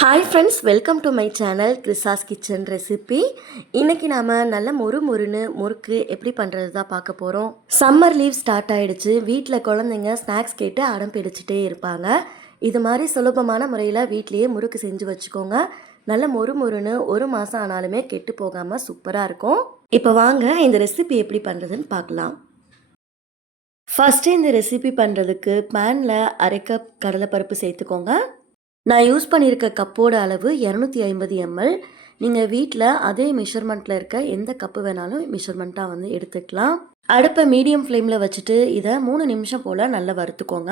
Hi friends, welcome to my channel கிறிஸாஸ் kitchen recipe. இன்றைக்கி நாம் நல்ல மொறுன்னு முறுக்கு எப்படி பண்ணுறது தான் பார்க்க போகிறோம். சம்மர் லீவ் ஸ்டார்ட் ஆகிடுச்சு. வீட்டில் குழந்தைங்க ஸ்நாக்ஸ் கேட்டு அடம் பிடிச்சிட்டே இருப்பாங்க. இது மாதிரி சுலபமான முறையில் வீட்லேயே முறுக்கு செஞ்சு வச்சுக்கோங்க. நல்ல மொறுன்னு ஒரு மாதம் ஆனாலுமே கெட்டு போகாமல் சூப்பராக இருக்கும். இப்போ வாங்க இந்த ரெசிபி எப்படி பண்ணுறதுன்னு பார்க்கலாம். ஃபஸ்ட்டு இந்த ரெசிபி பண்ணுறதுக்கு பேனில் அரை கப் கடலைப்பருப்பு சேர்த்துக்கோங்க. நான் யூஸ் பண்ணியிருக்க கப்போட அளவு 250 ml. நீங்கள் வீட்டில் அதே மெஷர்மெண்ட்டில் இருக்க எந்த கப்பு வேணாலும் மெஷர்மெண்ட்டாக வந்து எடுத்துக்கலாம். அடுப்பை மீடியம் ஃப்ளேமில் வச்சுட்டு இதை 3 நிமிஷம் போல் நல்லா வறுத்துக்கோங்க.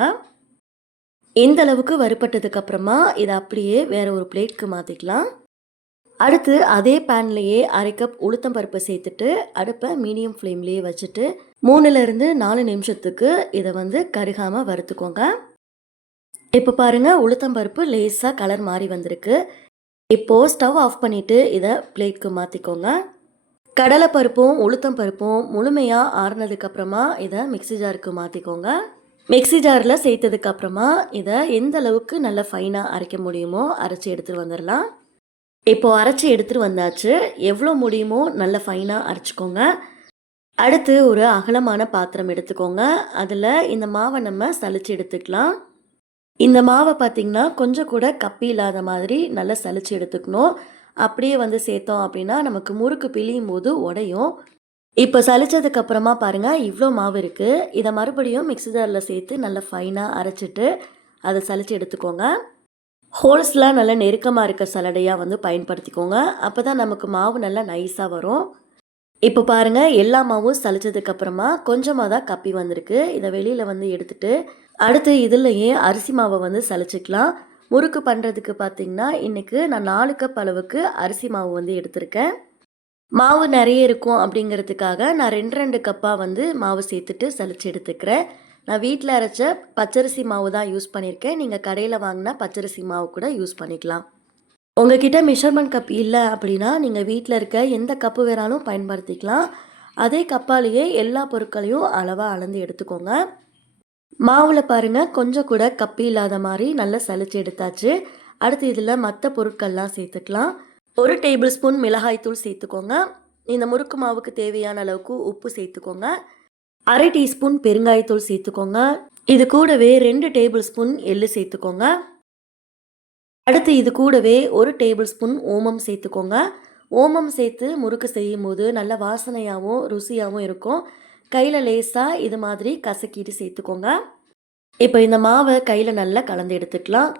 எந்த அளவுக்கு வறுப்பட்டதுக்கப்புறமா இதை அப்படியே வேறு ஒரு பிளேட்க்கு மாற்றிக்கலாம். அடுத்து அதே பேன்லேயே அரை கப் உளுத்தம் பருப்பை சேர்த்துட்டு அடுப்பை மீடியம் ஃப்ளேம்லேயே வச்சுட்டு 3லேருந்து 4 நிமிஷத்துக்கு இதை வந்து கருகாமல் வறுத்துக்கோங்க. இப்போ பாருங்கள், உளுத்தம்பருப்பு லேசாக கலர் மாறி வந்திருக்கு. இப்போது ஸ்டவ் ஆஃப் பண்ணிவிட்டு இதை பிளேட்க்கு மாற்றிக்கோங்க. கடலைப்பருப்பும் உளுத்தம் பருப்பும் முழுமையாக ஆறுனதுக்கப்புறமா இதை மிக்ஸி ஜாருக்கு மாற்றிக்கோங்க. மிக்ஸி ஜாரில் சேர்த்ததுக்கப்புறமா இதை எந்த அளவுக்கு நல்லா ஃபைனாக அரைக்க முடியுமோ அரைச்சி எடுத்துகிட்டு வந்துடலாம். இப்போது அரைச்சி எடுத்துகிட்டு வந்தாச்சு. எவ்வளோ முடியுமோ நல்லா ஃபைனாக அரைச்சிக்கோங்க. அடுத்து ஒரு அகலமான பாத்திரம் எடுத்துக்கோங்க. அதில் இந்த மாவை நம்ம சலிச்சு எடுத்துக்கலாம். இந்த மாவை பார்த்திங்கன்னா கொஞ்சம் கூட கப்பி இல்லாத மாதிரி நல்லா சலிச்சு எடுத்துக்கணும். அப்படியே வந்து சேர்த்தோம் அப்படின்னா நமக்கு முறுக்கு பிழியும் போது உடையும். இப்போ சலிச்சதுக்கப்புறமா பாருங்கள், இவ்வளோ மாவு இருக்குது. இதை மறுபடியும் மிக்ஸி ஜாரில் சேர்த்து நல்லா ஃபைனாக அரைச்சிட்டு அதை சலிச்சு எடுத்துக்கோங்க. ஹோல்ஸ்லாம் நல்லா நெருக்கமாக இருக்க சலடையாக வந்து பயன்படுத்திக்கோங்க. அப்போ தான் நமக்கு மாவு நல்லா நைஸாக வரும். இப்போ பாருங்கள், எல்லா மாவும் சலிச்சதுக்கப்புறமா கொஞ்சமாக தான் கப்பி வந்திருக்கு. இதை வெளியில் வந்து எடுத்துகிட்டு அடுத்து இதுலேயே அரிசி மாவை வந்து சலிச்சிக்கலாம். முறுக்கு பண்ணுறதுக்கு பார்த்திங்கன்னா இன்றைக்கி நான் 4 கப் அளவுக்கு அரிசி மாவு வந்து எடுத்திருக்கேன். மாவு நிறைய இருக்கும் அப்படிங்கிறதுக்காக நான் 2 கப்பாக வந்து மாவு சேர்த்துட்டு சலிச்சு எடுத்துக்கிறேன். நான் வீட்டில் அரைச்ச பச்சரிசி மாவு தான் யூஸ் பண்ணியிருக்கேன். நீங்கள் கடையில் வாங்கினா பச்சரிசி மாவு கூட யூஸ் பண்ணிக்கலாம். உங்ககிட்ட மெஷர்மெண்ட் கப் இல்லை அப்படின்னா நீங்கள் வீட்டில் இருக்க எந்த கப்பு வேணாலும் பயன்படுத்திக்கலாம். அதே கப்பாலேயே எல்லா பொருட்களையும் அளவாக அளந்து எடுத்துக்கோங்க. மாவில் பாருங்கள், கொஞ்சம் கூட கப்பி இல்லாத மாதிரி நல்லா சலிச்சு எடுத்தாச்சு. அடுத்து இதில் மற்ற பொருட்கள்லாம் சேர்த்துக்கலாம். 1 டேபிள் ஸ்பூன் மிளகாய்த்தூள் சேர்த்துக்கோங்க. இந்த முறுக்கு மாவுக்கு தேவையான அளவுக்கு உப்பு சேர்த்துக்கோங்க. அரை டீஸ்பூன் பெருங்காயத்தூள் சேர்த்துக்கோங்க. இது கூடவே 2 டேபிள் ஸ்பூன் எள்ளு சேர்த்துக்கோங்க. அடுத்து இது கூடவே 1 டேபிள் ஸ்பூன் ஓமம் சேர்த்துக்கோங்க. ஓமம் சேர்த்து முறுக்கு செய்யும் போது நல்ல வாசனையாகவும் ருசியாகவும் இருக்கும். கையில் லேசாக இது மாதிரி கசக்கிட்டு சேர்த்துக்கோங்க. இப்போ இந்த மாவை கையில் நல்லா கலந்து எடுத்துக்கலாம்.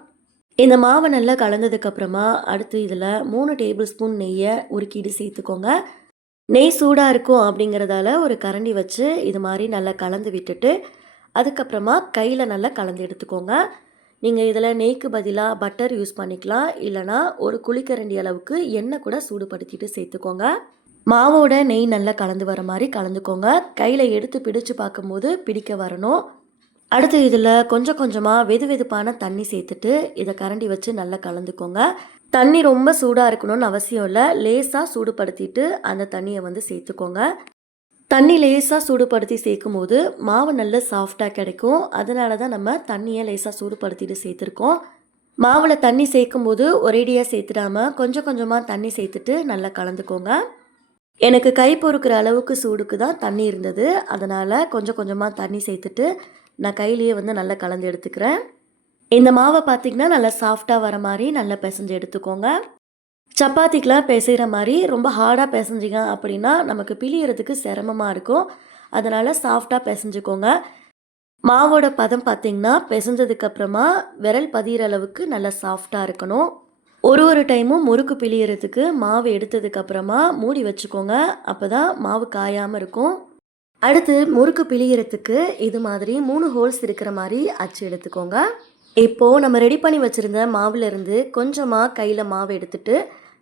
இந்த மாவை நல்லா கலந்ததுக்கப்புறமா அடுத்து இதில் 3 டேபிள் ஸ்பூன் நெய்யை உருக்கிட்டு சேர்த்துக்கோங்க. நெய் சூடாக இருக்கும் அப்படிங்கிறதால ஒரு கரண்டி வச்சு இது மாதிரி நல்லா கலந்து விட்டுட்டு அதுக்கப்புறமா கையில் நல்லா கலந்து எடுத்துக்கோங்க. நீங்கள் இதில் நெய்க்கு பதிலாக பட்டர் யூஸ் பண்ணிக்கலாம். இல்லைனா ஒரு குழிக்கரண்டி அளவுக்கு எண்ணெய் கூட சூடுபடுத்திட்டு சேர்த்துக்கோங்க. மாவோட நெய் நல்லா கலந்து வர மாதிரி கலந்துக்கோங்க. கையில் எடுத்து பிடிச்சு பார்க்கும்போது பிடிக்க வரணும். அடுத்து இதில் கொஞ்சம் கொஞ்சமாக வெதுவெதுப்பான தண்ணி சேர்த்துட்டு இதை கரண்டி வச்சு நல்லா கலந்துக்கோங்க. தண்ணி ரொம்ப சூடாக இருக்கணும்னு அவசியம் இல்லை. லேசாக சூடுபடுத்திட்டு அந்த தண்ணியை வந்து சேர்த்துக்கோங்க. தண்ணி லேசாக சூடுபடுத்தி சேர்க்கும் போது மாவு நல்லா சாஃப்டாக கிடைக்கும். அதனால தான் நம்ம தண்ணியை லேசாக சூடுபடுத்திட்டு சேர்த்துருக்கோம். மாவில் தண்ணி சேர்க்கும் போது ஒரேடியாக சேர்த்துடாமல் கொஞ்சம் கொஞ்சமாக தண்ணி சேர்த்துட்டு நல்லா கலந்துக்கோங்க. எனக்கு கை பொறுக்கிற அளவுக்கு சூடுக்கு தான் தண்ணி இருந்தது. அதனால் கொஞ்சம் கொஞ்சமாக தண்ணி சேர்த்துட்டு நான் கையிலேயே வந்து நல்லா கலந்து எடுத்துக்கிறேன். இந்த மாவை பார்த்திங்கன்னா நல்லா சாஃப்டாக வர மாதிரி நல்லா பிசைஞ்சு எடுத்துக்கோங்க. சப்பாத்திக்கெலாம் பிசைகிற மாதிரி ரொம்ப ஹார்டாக பிசைஞ்சிங்க அப்படின்னா நமக்கு பிழியறதுக்கு சிரமமாக இருக்கும். அதனால் சாஃப்டாக பிசைஞ்சுக்கோங்க. மாவோட பதம் பார்த்திங்கன்னா பிசைஞ்சதுக்கப்புறமா விரல் பதிகிற அளவுக்கு நல்லா சாஃப்டாக இருக்கணும். ஒரு டைமும் முறுக்கு பிழியறதுக்கு மாவு எடுத்ததுக்கப்புறமா மூடி வச்சுக்கோங்க. அப்போ தான் மாவு காயாமல் இருக்கும். அடுத்து முறுக்கு பிழியறதுக்கு இது மாதிரி 3 ஹோல்ஸ் இருக்கிற மாதிரி அச்சு எடுத்துக்கோங்க. இப்போது நம்ம ரெடி பண்ணி வச்சுருந்த மாவுலேருந்து கொஞ்சமாக கையில் மாவு எடுத்துட்டு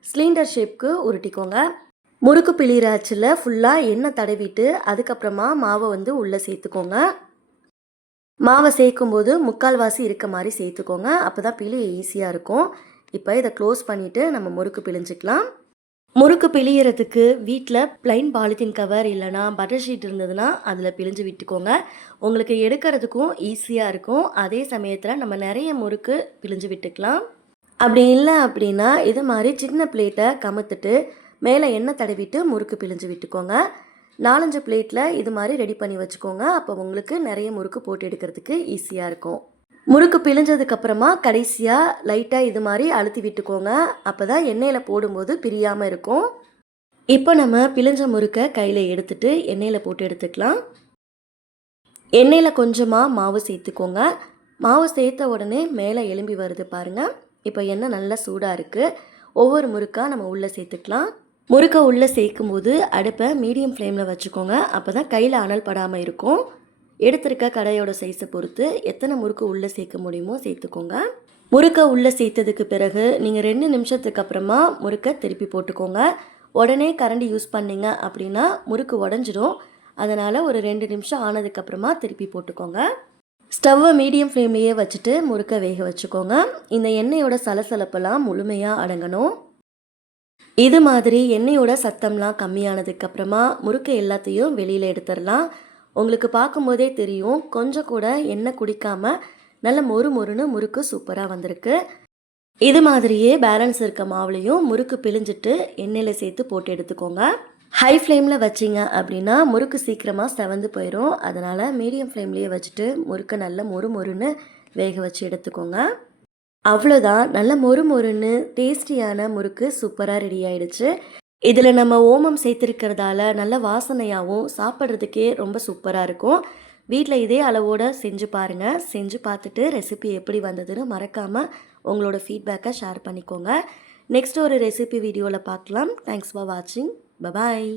சிலிண்டர் ஷேப்க்கு உருட்டிக்கோங்க. முறுக்கு பிழிகிற அச்சில் ஃபுல்லாக எண்ணெய் தடவிட்டு அதுக்கப்புறமா மாவை வந்து உள்ளே சேர்த்துக்கோங்க. மாவை சேர்க்கும்போது முக்கால்வாசி இருக்க மாதிரி சேர்த்துக்கோங்க. அப்போ தான் பிழிய ஈஸியாக இருக்கும். இப்போ இதை க்ளோஸ் பண்ணிவிட்டு நம்ம முறுக்கு பிழிஞ்சிக்கலாம். முறுக்கு பிழியறதுக்கு வீட்டில் ப்ளைன் பாலித்தீன் கவர் இல்லைனா பட்டர் ஷீட் இருந்ததுன்னா அதில் பிழிஞ்சு விட்டுக்கோங்க. உங்களுக்கு எடுக்கிறதுக்கும் ஈஸியாக இருக்கும். அதே சமயத்தில் நம்ம நிறைய முறுக்கு பிழிஞ்சு விட்டுக்கலாம். அப்படி இல்லை அப்படின்னா இது மாதிரி சின்ன பிளேட்டை கமுத்துட்டு மேலே எண்ணெய் தடவிட்டு முறுக்கு பிழிஞ்சு விட்டுக்கோங்க. 4-5 பிளேட்டில் இது மாதிரி ரெடி பண்ணி வச்சுக்கோங்க. அப்போ உங்களுக்கு நிறைய முறுக்கு போட்டு எடுக்கிறதுக்கு ஈஸியாக இருக்கும். முறுக்கு பிழிஞ்சதுக்கப்புறமா கடைசியாக லைட்டாக இது மாதிரி அழுத்தி விட்டுக்கோங்க. அப்போ தான் எண்ணெயில் போடும்போது பிரியாமல் இருக்கும். இப்போ நம்ம பிழிஞ்ச முறுக்கை கையில் எடுத்துட்டு எண்ணெயில் போட்டு எடுத்துக்கலாம். எண்ணெயில் கொஞ்சமாக மாவு சேர்த்துக்கோங்க. மாவு சேர்த்த உடனே மேலே எலும்பி வருது பாருங்கள். இப்போ எண்ணெய் நல்லா சூடாக இருக்குது. ஒவ்வொரு முறுக்காக நம்ம உள்ளே சேர்த்துக்கலாம். முறுக்கை உள்ளே சேர்க்கும் போது அடுப்பை மீடியம் ஃப்ளேமில் வச்சுக்கோங்க. அப்போ தான் கையில் அனல் படாமல் இருக்கும். எடுத்திருக்க கடையோட சைஸை பொறுத்து எத்தனை முறுக்கு உள்ளே சேர்க்க முடியுமோ சேர்த்துக்கோங்க. முறுக்கை உள்ளே சேர்த்ததுக்கு பிறகு நீங்கள் 2 நிமிஷத்துக்கு அப்புறமா முறுக்கை திருப்பி போட்டுக்கோங்க. உடனே கரண்டி யூஸ் பண்ணிங்க அப்படின்னா முறுக்கு உடஞ்சிடும். அதனால் ஒரு 2 நிமிஷம் ஆனதுக்கப்புறமா திருப்பி போட்டுக்கோங்க. ஸ்டவ்வை மீடியம் ஃப்ளேம்லேயே வச்சுட்டு முறுக்கை வேக வச்சுக்கோங்க. இந்த எண்ணெயோட சலசலப்பெல்லாம் முழுமையாக அடங்கணும். இது மாதிரி எண்ணெயோட சத்தம்லாம் கம்மியானதுக்கப்புறமா முறுக்கு எல்லாத்தையும் வெளியில் எடுத்துடலாம். உங்களுக்கு பார்க்கும்போதே தெரியும், கொஞ்சம் கூட எண்ணெய் குடிக்காமல் நல்ல மொறு மொறுன்னு முறுக்கு சூப்பராக வந்திருக்கு. இது மாதிரியே பேலன்ஸ் இருக்க மாவுலையும் முறுக்கு பிழிஞ்சிட்டு எண்ணெயில் சேர்த்து போட்டு எடுத்துக்கோங்க. ஹை ஃப்ளேமில் வச்சிங்க அப்படின்னா முறுக்கு சீக்கிரமாக செவந்து போயிடும். அதனால் மீடியம் ஃப்ளேம்லேயே வச்சுட்டு முறுக்கை நல்ல மொறு மொறுன்னு வேக வச்சு எடுத்துக்கோங்க. அவ்வளோதான், நல்ல மொறு மொறுன்னு டேஸ்டியான முறுக்கு சூப்பராக ரெடி ஆயிடுச்சு. இதில் நம்ம ஓமம் சேர்த்துருக்கிறதால நல்ல வாசனையாகவும் சாப்பிட்றதுக்கே ரொம்ப சூப்பராக இருக்கும். வீட்டில் இதே அளவோடு செஞ்சு பாருங்கள். செஞ்சு பார்த்துட்டு ரெசிபி எப்படி வந்ததுன்னு மறக்காமல் உங்களோட ஃபீட்பேக்கை ஷேர் பண்ணிக்கோங்க. நெக்ஸ்ட் ஒரு ரெசிபி வீடியோவில் பார்க்கலாம். தேங்க்ஸ் ஃபார் வாட்சிங். பபாய்.